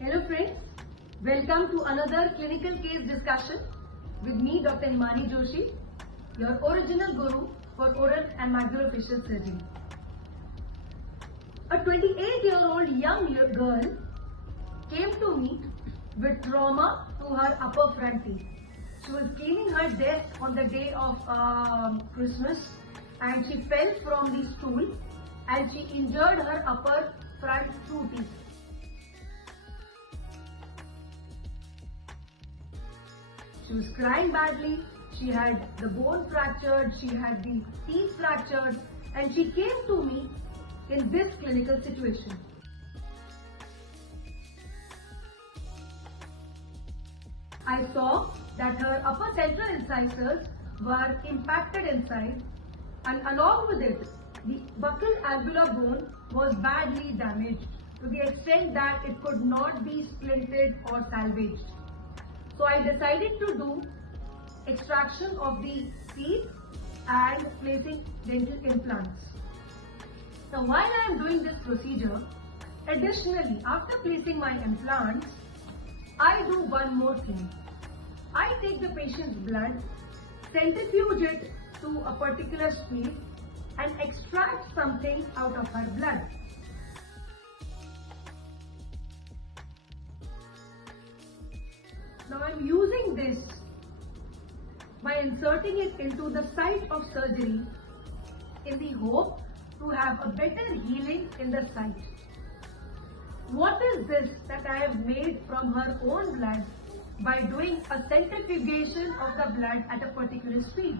Hello friends, welcome to another clinical case discussion with me Dr. Himani Joshi, your original guru for oral and maxillofacial surgery. A 28-year-old young girl came to me with trauma to her upper front teeth. She was cleaning her desk on the day of Christmas and she fell from the stool and she injured her upper front two teeth. She was crying badly, she had the bone fractured, she had the teeth fractured, and she came to me in this clinical situation. I saw that her upper central incisors were impacted inside, and along with it, the buccal alveolar bone was badly damaged to the extent that it could not be splinted or salvaged. So I decided to do extraction of the teeth and placing dental implants. Now while I am doing this procedure, additionally after placing my implants, I do one more thing. I take the patient's blood, centrifuge it to a particular space and extract something out of her blood. Now I am using this by inserting it into the site of surgery in the hope to have a better healing in the site. What is this that I have made from her own blood by doing a centrifugation of the blood at a particular speed?